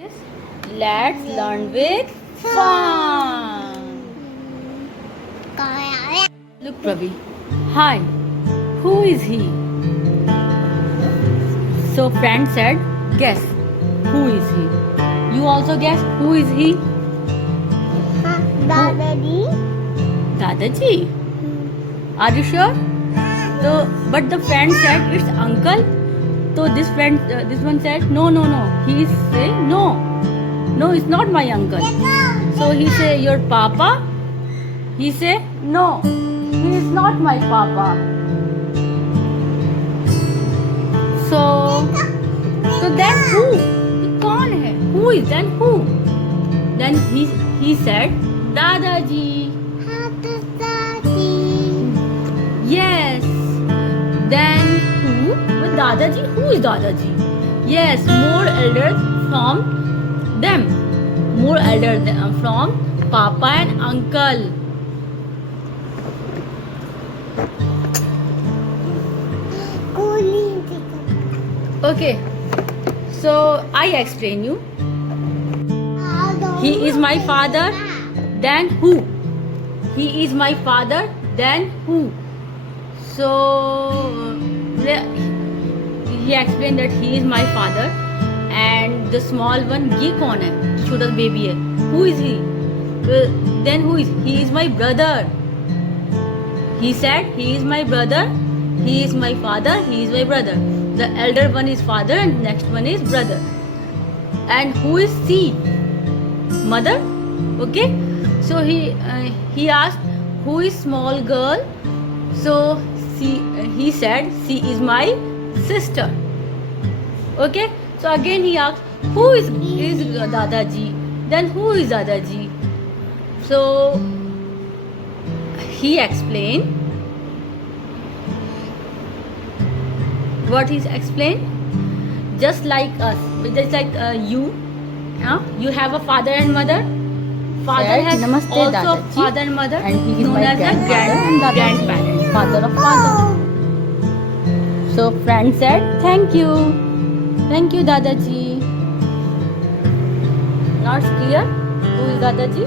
Let's learn with fun. Look, Ravi. Hi. Who is he? So friend said, guess. Who is he? You also guess. Who is he? Dadaji. Dadaji. Are you sure? So, but the friend said it's uncle. So this one said no. He say no, it's not my uncle. So he say your papa. He say no, he is not my papa. So then who? कौन है? Who is then who? Then he said Dadaji. Yes. Then who? With Dadaji? Who is Dadaji? Yes, more elder from them. More elder from Papa and Uncle. Okay. So I explain you. He is my father. Then who? He is my father. Then who? So he explained that he is my father, and the small one, ये कौन है? छोटा baby है. Who is he? Then who is? He is my brother. He said he is my brother. He is my father. He is my brother. The elder one is father, and next one is brother. And who is she? Mother. Okay. So he asked, who is small girl? So he said she is my sister. Okay. So again he asked, who is Dadaji? Then who is Dadaji? So he explained. What he explained? Just like us, just like you. You have a father and mother. Father has Namaste, also Dadaji. father and mother, And he is known my as a grandparent. Father of father. So friend said, thank you, Dadaji. Not clear? Who is Dadaji?